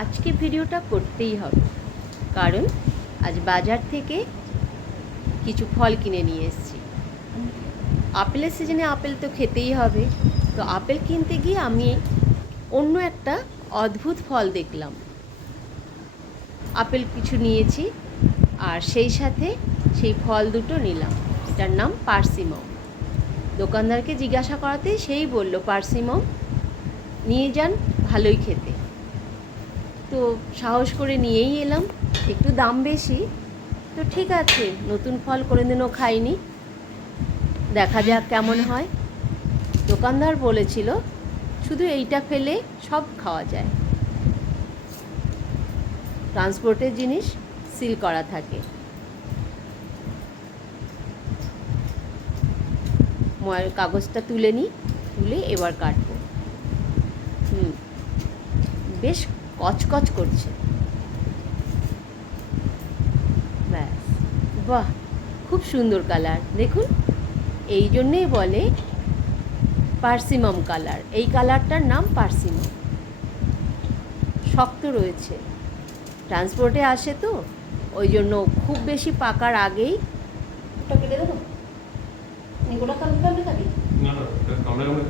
আজকে ভিডিওটা করতেই হবে। কারণ আজ বাজার থেকে কিছু ফল কিনে নিয়ে এসেছি। আপেলের সিজনে আপেল তো খেতেই হবে। তো আপেল কিনতে গিয়ে আমি অন্য একটা অদ্ভুত ফল দেখলাম। আপেল কিছু নিয়েছি আর সেই সাথে সেই ফল দুটো নিলাম। এটার নাম পার্সিমম। দোকানদারকে জিজ্ঞাসা করাতে সেই বলল, পার্সিমম, নিয়ে যান, ভালোই খেতে। তো সাহস করে নিয়েই এলাম। একটু দাম বেশি। তো ঠিক আছে, নতুন ফল কোনোদিনও খাইনি। দেখা যাক কেমন হয়। দোকানদার বলেছিল, শুধু এইটা ফেলে সব খাওয়া যায়। ট্রান্সপোর্টের জিনিস সিল করা থাকে। কাগজটা তুলে নিই তুলে এবার কাটবো। হুম, বেশ কচকচ করছে। ব্যাস। বাহ খুব সুন্দর কালার। দেখুন এই জন্যেই বলে পার্সিমাম কালার। এই কালারটার নাম পার্সিমাম। শক্ত রয়েছে। ট্রান্সপোর্টে আসে তো ওই জন্য খুব বেশি পাকার আগেই ওটা কেটে দেবো? কামড়ে কামড়ে।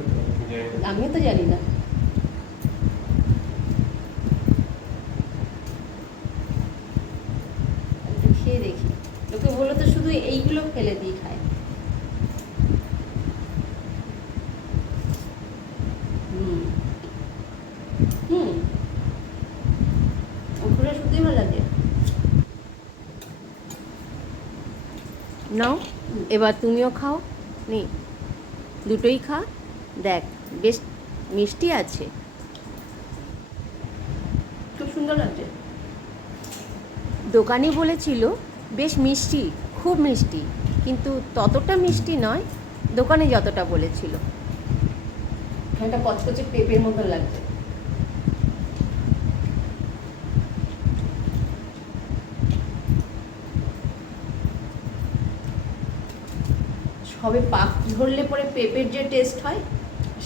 আমিও তো জানি না একটু খেয়ে দেখি। লোকে বলো তো শুধু এইগুলো ফেলে দিয়ে খায়। হুম। হুম। ওগুলো সত্যি ভালো লাগে। নাও এবার তুমিও খাও। নি দুটোই খা। দেখ বেশ মিষ্টি আছে। খুব সুন্দর লাগছে। দোকানি বলেছিল বেশ মিষ্টি, খুব মিষ্টি। কিন্তু ততটা মিষ্টি নয়, দোকানে যতটা বলেছিল। এটা কচকচে পেঁপের মতন লাগছে। সবে পাক ধরলে পরে পেঁপের যে টেস্ট হয়,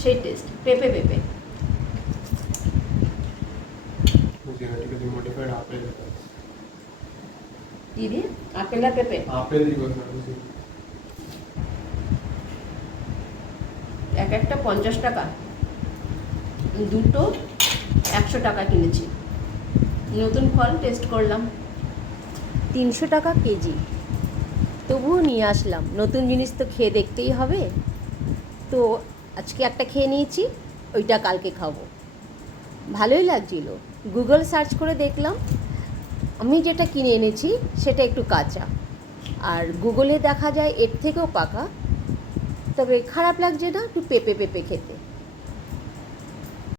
সেই টেস্ট, পেঁপে পেঁপে. দিদি আপেল আর পেঁপে? আপেল দিব এক একটা পঞ্চাশ টাকা। দুটো একশো টাকা কিনেছি। নতুন ফল টেস্ট করলাম। তিনশো টাকা কেজি। তবুও নিয়ে আসলাম। নতুন জিনিস তো খেয়ে দেখতেই হবে। তো আজকে একটা খেয়ে নিয়েছি ওইটা কালকে খাব। ভালোই লাগছিল। গুগল সার্চ করে দেখলাম। আমি যেটা কিনে এনেছি, সেটা একটু কাঁচা। আর গুগলে দেখা যায় এর থেকেও পাকা। তবে খারাপ লাগছে না, একটু পেঁপে পেঁপে খেতে।